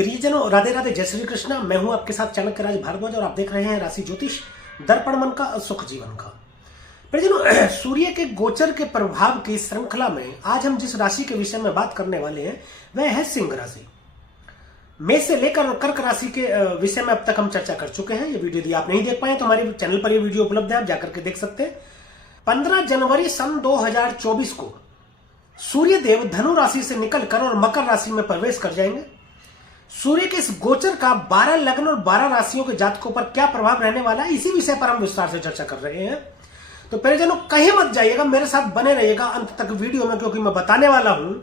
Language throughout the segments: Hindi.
प्रियजनों, राधे राधे, जय श्री कृष्णा। मैं हूं आपके साथ चाणक्य राज भारद्वाज और आप देख रहे हैं राशि ज्योतिष दर्पण मन का सुख जीवन का। प्रियजनों, सूर्य के गोचर के प्रभाव की श्रृंखला में आज हम जिस राशि के विषय में बात करने वाले हैं वह है सिंह राशि। मेष से लेकर कर्क राशि के विषय में अब तक हम चर्चा कर चुके हैं। ये वीडियो यदि आप नहीं देख पाए तो हमारे चैनल पर ये वीडियो उपलब्ध है, आप जाकर के देख सकते हैं। 15 जनवरी सन 2024 को सूर्य देव धनु राशि से निकलकर और मकर राशि में प्रवेश कर जाएंगे। सूर्य के इस गोचर का 12 लग्न और 12 राशियों के जातकों पर क्या प्रभाव रहने वाला है, इसी विषय पर हम विस्तार से चर्चा कर रहे हैं। तो परिजनों, कहीं मत जाइएगा, मेरे साथ बने रहिएगा अंत तक वीडियो में, क्योंकि मैं बताने वाला हूं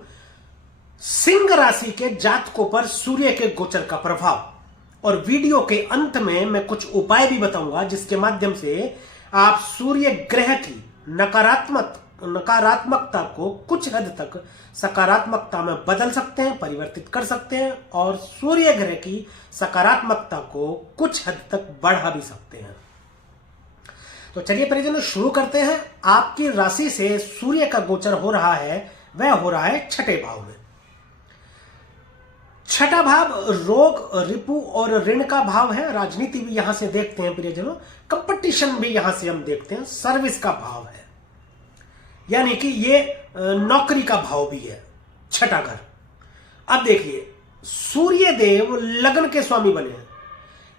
सिंह राशि के जातकों पर सूर्य के गोचर का प्रभाव। और वीडियो के अंत में मैं कुछ उपाय भी बताऊंगा जिसके माध्यम से आप सूर्य ग्रह की नकारात्मकता को कुछ हद तक सकारात्मकता में बदल सकते हैं, परिवर्तित कर सकते हैं और सूर्य ग्रह की सकारात्मकता को कुछ हद तक बढ़ा भी सकते हैं। तो चलिए परिजनों, शुरू करते हैं। आपकी राशि से सूर्य का गोचर हो रहा है, वह हो रहा है छठे भाव में। छठा भाव रोग, रिपु और ऋण का भाव है। राजनीति भी यहां से देखते हैं प्रियजनों, कंपटीशन भी यहां से हम देखते हैं, सर्विस का भाव है, यानी कि ये नौकरी का भाव भी है छठा घर। अब देखिए, सूर्य देव लगन के स्वामी बने हैं,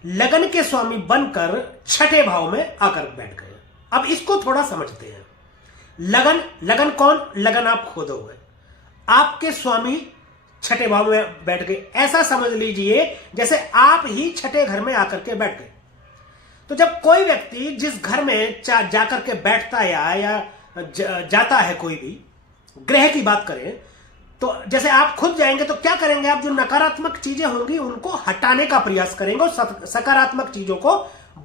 लगन के स्वामी बनकर छठे भाव में आकर बैठ गए। अब इसको थोड़ा समझते हैं। लगन कौन? लगन आप खुद हो गए, आपके स्वामी छठे भाव में बैठ गए। ऐसा समझ लीजिए जैसे आप ही छठे घर में आकर के बैठ गए। तो जब कोई व्यक्ति जिस घर में जाकर के बैठता है या जाता है, कोई भी ग्रह की बात करें तो जैसे आप खुद जाएंगे तो क्या करेंगे, आप जो नकारात्मक चीजें होंगी उनको हटाने का प्रयास करेंगे और सकारात्मक चीजों को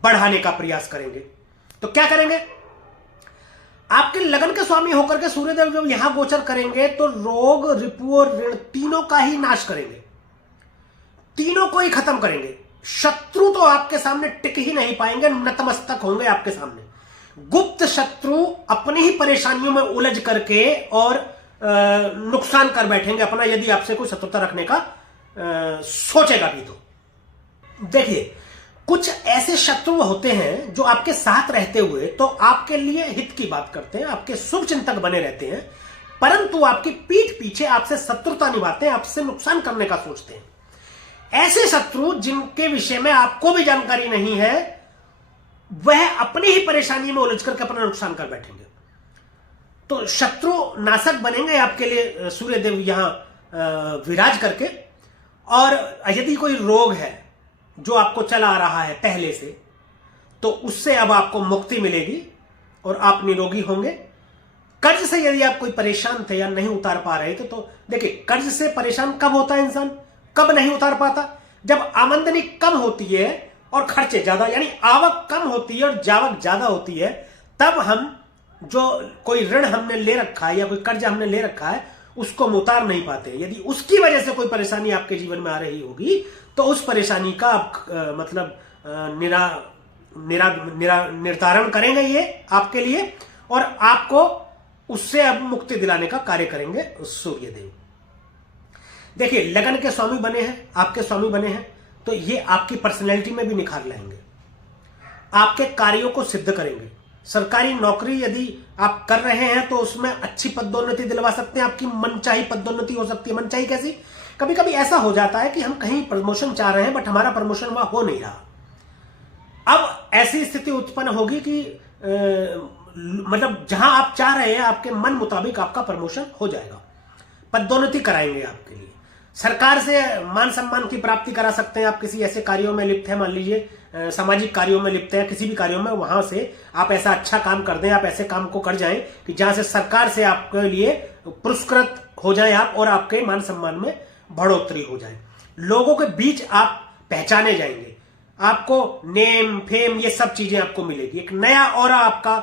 बढ़ाने का प्रयास करेंगे। तो क्या करेंगे, आपके लगन के स्वामी होकर के सूर्यदेव जब यहां गोचर करेंगे तो रोग, रिपु और ऋण तीनों का ही नाश करेंगे, तीनों को ही खत्म करेंगे। शत्रु तो आपके सामने टिक ही नहीं पाएंगे, नतमस्तक होंगे आपके सामने। गुप्त शत्रु अपनी ही परेशानियों में उलझ करके और नुकसान कर बैठेंगे अपना, यदि आपसे कोई शत्रुता रखने का सोचेगा भी तो। देखिए, कुछ ऐसे शत्रु होते हैं जो आपके साथ रहते हुए तो आपके लिए हित की बात करते हैं, आपके शुभ चिंतक बने रहते हैं, परंतु आपकी पीठ पीछे आपसे शत्रुता निभाते हैं, आपसे नुकसान करने का सोचते हैं। ऐसे शत्रु जिनके विषय में आपको भी जानकारी नहीं है, वह अपनी ही परेशानी में उलझ करके अपना नुकसान कर बैठेंगे। तो शत्रु नाशक बनेंगे आपके लिए सूर्यदेव यहां विराज करके। और यदि कोई रोग है जो आपको चला आ रहा है पहले से, तो उससे अब आपको मुक्ति मिलेगी और आप निरोगी होंगे। कर्ज से यदि आप कोई परेशान थे या नहीं उतार पा रहे थे, तो देखिए, कर्ज से परेशान कब होता है इंसान, कब नहीं उतार पाता? जब आमदनी कम होती है और खर्चे ज्यादा, यानी आवक कम होती है और जावक ज्यादा होती है, तब हम जो कोई ऋण हमने ले रखा है या कोई कर्ज हमने ले रखा है उसको हम उतार नहीं पाते। यदि उसकी वजह से कोई परेशानी आपके जीवन में आ रही होगी तो उस परेशानी का निर्धारण करेंगे ये आपके लिए और आपको उससे अब मुक्ति दिलाने का कार्य करेंगे सूर्यदेव। देखिए, लगन के स्वामी बने हैं, आपके स्वामी बने हैं, तो ये आपकी पर्सनैलिटी में भी निखार लाएंगे, आपके कार्यों को सिद्ध करेंगे। सरकारी नौकरी यदि आप कर रहे हैं तो उसमें अच्छी पदोन्नति दिलवा सकते हैं, आपकी मनचाही पदोन्नति हो सकती है। मनचाही कैसी? कभी कभी ऐसा हो जाता है कि हम कहीं प्रमोशन चाह रहे हैं बट हमारा प्रमोशन वहां हो नहीं रहा। अब ऐसी स्थिति उत्पन्न होगी कि मतलब जहां आप चाह रहे हैं आपके मन मुताबिक आपका प्रमोशन हो जाएगा, पदोन्नति कराएंगे आपके लिए। सरकार से मान सम्मान की प्राप्ति करा सकते हैं। आप किसी ऐसे कार्यों में लिप्त हैं, मान लीजिए सामाजिक कार्यों में लिप्त हैं, किसी भी कार्यों में, वहां से आप ऐसा अच्छा काम कर दें, आप ऐसे काम को कर जाएं कि जहां से सरकार से आपके लिए पुरस्कृत हो जाए आप और आपके मान सम्मान में बढ़ोतरी हो जाए। लोगों के बीच आप पहचाने जाएंगे, आपको नेम फेम ये सब चीजें आपको मिलेगी। एक नया ऑरा आपका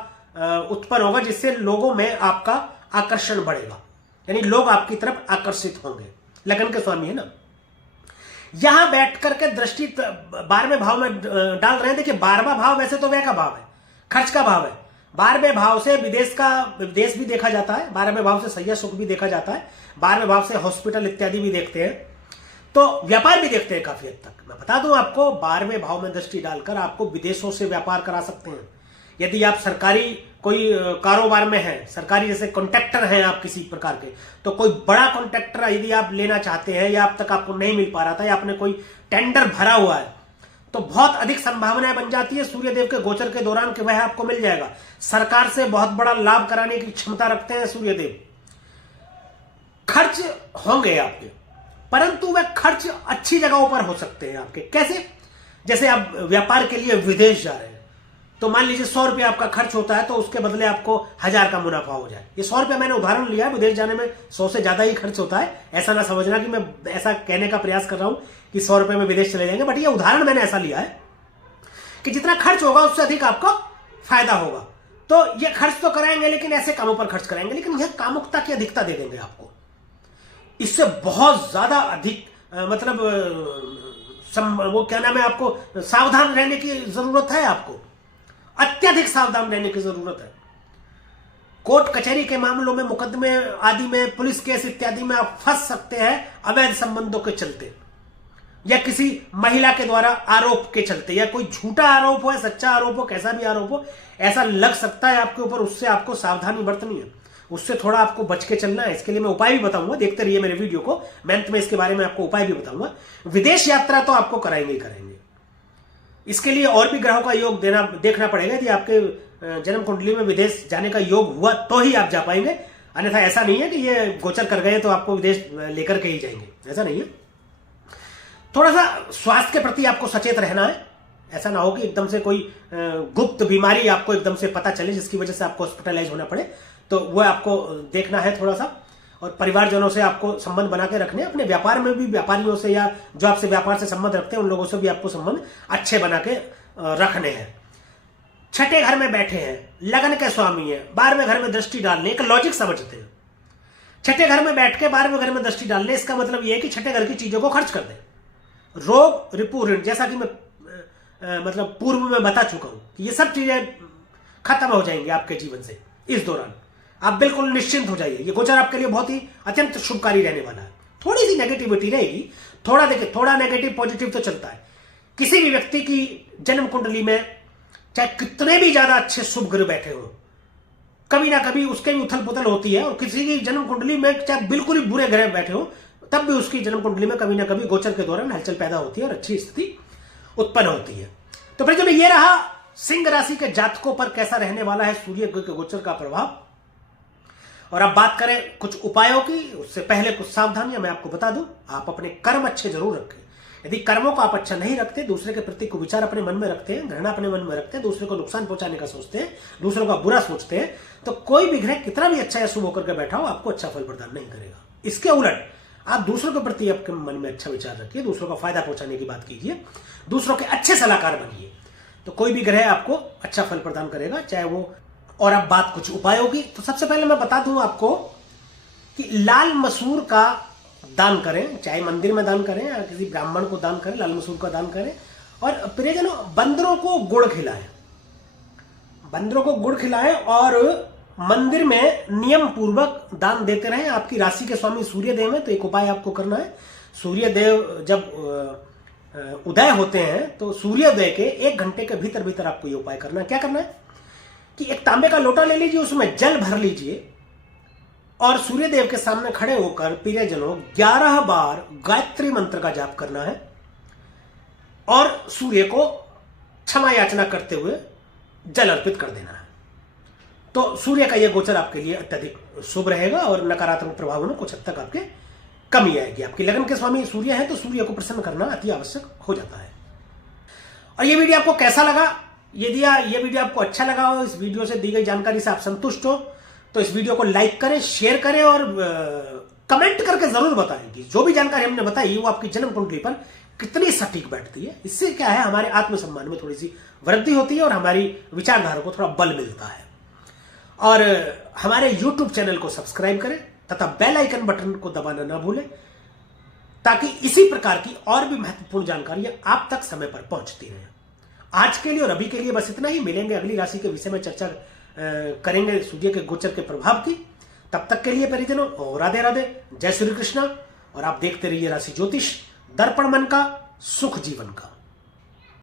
उत्पन्न होगा जिससे लोगों में आपका आकर्षण बढ़ेगा, यानी लोग आपकी तरफ आकर्षित होंगे। लगन के स्वामी है ना, यहां बैठ करके दृष्टि 12वें भाव में डाल रहे हैं। देखिए, 12वां भाव वैसे तो व्यय का भाव है, खर्च का भाव है। 12वें भाव से विदेश भी देखा जाता है, 12वें भाव से सैया सुख भी देखा जाता है, 12वें भाव से हॉस्पिटल इत्यादि भी देखते हैं। तो व्यापार भी देखते हैं काफी हद तक। मैं बता दूं आपको, 12वें भाव में दृष्टि डालकर आपको विदेशों से व्यापार करा सकते हैं। यदि आप सरकारी कोई कारोबार में हैं, सरकारी जैसे कॉन्ट्रैक्टर हैं आप किसी प्रकार के, तो कोई बड़ा कॉन्ट्रैक्टर यदि आप लेना चाहते हैं या अब तक आपको नहीं मिल पा रहा था या आपने कोई टेंडर भरा हुआ है, तो बहुत अधिक संभावनाएं बन जाती है सूर्यदेव के गोचर के दौरान कि वह आपको मिल जाएगा। सरकार से बहुत बड़ा लाभ कराने की क्षमता रखते हैं सूर्यदेव। खर्च होंगे आपके, परंतु वह खर्च अच्छी जगहों पर हो सकते हैं आपके। कैसे? जैसे आप व्यापार के लिए विदेश जा रहे हैं, तो मान लीजिए 100 रुपया आपका खर्च होता है, तो उसके बदले आपको 1000 का मुनाफा हो जाए। ये 100 रुपया मैंने उदाहरण लिया है, विदेश जाने में 100 से ज्यादा ही खर्च होता है। ऐसा ना समझना कि मैं ऐसा कहने का प्रयास कर रहा हूं कि 100 रुपये में विदेश चले जाएंगे, बट ये उदाहरण मैंने ऐसा लिया है कि जितना खर्च होगा उससे अधिक आपको फायदा होगा। तो ये खर्च तो कराएंगे, लेकिन ऐसे कामों पर खर्च कराएंगे, लेकिन यह कामुकता की अधिकता दे देंगे आपको। इससे बहुत ज्यादा अधिक मतलब वो क्या नाम है, आपको सावधान रहने की जरूरत है। आपको अत्यधिक सावधान रहने की जरूरत है। कोर्ट कचहरी के मामलों में, मुकदमे आदि में, पुलिस केस इत्यादि में आप फंस सकते हैं अवैध संबंधों के चलते, या किसी महिला के द्वारा आरोप के चलते, या कोई झूठा आरोप हो या सच्चा आरोप हो, कैसा भी आरोप हो, ऐसा लग सकता है आपके ऊपर। उससे आपको सावधानी बरतनी है, उससे थोड़ा आपको बच के चलना है। इसके लिए मैं उपाय भी बताऊंगा, देखते रहिए मेरे वीडियो को, मैं अंत में इसके बारे में आपको उपाय भी बताऊंगा। विदेश यात्रा तो आपको कराएंगे ही कराएंगे। इसके लिए और भी ग्रहों का योग देखना पड़ेगा। यदि आपके जन्म कुंडली में विदेश जाने का योग हुआ तो ही आप जा पाएंगे, अन्यथा ऐसा नहीं है कि ये गोचर कर गए तो आपको विदेश लेकर के ही जाएंगे, ऐसा नहीं है। थोड़ा सा स्वास्थ्य के प्रति आपको सचेत रहना है। ऐसा ना हो कि एकदम से कोई गुप्त बीमारी आपको एकदम से पता चले जिसकी वजह से आपको हॉस्पिटलाइज होना पड़े, तो वह आपको देखना है थोड़ा सा। और परिवारजनों से आपको संबंध बना के रखने, अपने व्यापार में भी व्यापारियों से या जो आपसे व्यापार से संबंध रखते हैं उन लोगों से भी आपको संबंध अच्छे बना के रखने हैं। छठे घर में बैठे हैं, लगन के स्वामी है, 12वें घर में दृष्टि डालने, एक लॉजिक समझते हैं। छठे घर में बैठ के 12वें घर में दृष्टि डालने, इसका मतलब यह है कि छठे घर की चीजों को खर्च कर दें। रोग, रिपु, ऋण, जैसा कि मैं मतलब पूर्व में बता चुका हूं कि ये सब चीजें खत्म हो जाएंगी आपके जीवन से इस दौरान। आप बिल्कुल निश्चिंत हो जाइए। ये गोचर आपके लिए बहुत ही अत्यंत शुभकारी रहने वाला है। थोड़ी सी नेगेटिविटी रहेगी, थोड़ा देखिए, थोड़ा नेगेटिव पॉजिटिव तो चलता है। किसी भी व्यक्ति की जन्म कुंडली में चाहे कितने भी ज्यादा अच्छे शुभ ग्रह बैठे हो, कभी ना कभी उसके भी उथल पुथल होती है। और किसी की जन्म कुंडली में चाहे बिल्कुल ही बुरे ग्रह बैठे हो, तब भी उसकी जन्म कुंडली में कभी ना कभी गोचर के दौरान हलचल पैदा होती है और अच्छी स्थिति उत्पन्न होती है। तो फिर ये रहा सिंह राशि के जातकों पर कैसा रहने वाला है सूर्य के गोचर का प्रभाव। और अब बात करें कुछ उपायों की, उससे पहले कुछ सावधानियां मैं आपको बता दूं। आप अपने कर्म अच्छे जरूर रखें। यदि कर्मों को आप अच्छा नहीं रखते, दूसरे के प्रति कुविचार अपने मन में रखते हैं, घृणा अपने मन में रखते हैं, दूसरे को नुकसान पहुंचाने का सोचते हैं, दूसरों का बुरा सोचते हैं, तो कोई भी ग्रह कितना भी अच्छा या शुभ होकर के बैठा हो आपको अच्छा फल प्रदान नहीं करेगा। इसके उलट आप दूसरों के प्रति आपके मन में अच्छा विचार रखिए, दूसरों का फायदा पहुंचाने की बात कीजिए, दूसरों के अच्छे सलाहकार बनिए, तो कोई भी ग्रह आपको अच्छा फल प्रदान करेगा, चाहे वो। और अब बात कुछ उपायों की, तो सबसे पहले मैं बता दूं आपको कि लाल मसूर का दान करें, चाहे मंदिर में दान करें या किसी ब्राह्मण को दान करें, लाल मसूर का दान करें। और प्रियजनों, बंदरों को गुड़ खिलाएं, बंदरों को गुड़ खिलाएं और मंदिर में नियम पूर्वक दान देते रहें। आपकी राशि के स्वामी सूर्यदेव है, तो एक उपाय आपको करना है। सूर्यदेव जब उदय होते हैं तो सूर्योदय के 1 घंटे के भीतर भीतर आपको ये उपाय करना है। क्या करना है कि एक तांबे का लोटा ले लीजिए, उसमें जल भर लीजिए और सूर्यदेव के सामने खड़े होकर प्रियजनों 11 बार गायत्री मंत्र का जाप करना है और सूर्य को क्षमा याचना करते हुए जल अर्पित कर देना है। तो सूर्य का यह गोचर आपके लिए अत्यधिक शुभ रहेगा और नकारात्मक प्रभावों में कुछ हद तक आपके कमी आएगी। आपकी लगन के स्वामी सूर्य है, तो सूर्य को प्रसन्न करना अति आवश्यक हो जाता है। और ये वीडियो आपको कैसा लगा? यदि ये वीडियो आपको अच्छा लगा हो, इस वीडियो से दी गई जानकारी से आप संतुष्ट हो, तो इस वीडियो को लाइक करें, शेयर करें और कमेंट करके जरूर बताएं कि जो भी जानकारी हमने बताई वो आपकी जन्म कुंडली पर कितनी सटीक बैठती है। इससे क्या है, हमारे आत्मसम्मान में थोड़ी सी वृद्धि होती है और हमारी विचारधारा को थोड़ा बल मिलता है। और हमारे YouTube चैनल को सब्सक्राइब करें तथा बेल आइकन बटन को दबाना ना भूलें, ताकि इसी प्रकार की और भी महत्वपूर्ण जानकारियां आप तक समय पर पहुंचती रहें। आज के लिए और अभी के लिए बस इतना ही। मिलेंगे अगली राशि के विषय में, चर्चा करेंगे सूर्य के गोचर के प्रभाव की। तब तक के लिए परिजनों राधे राधे, जय श्री कृष्णा। और आप देखते रहिए राशि ज्योतिष। दर्पण मन का, सुख जीवन का।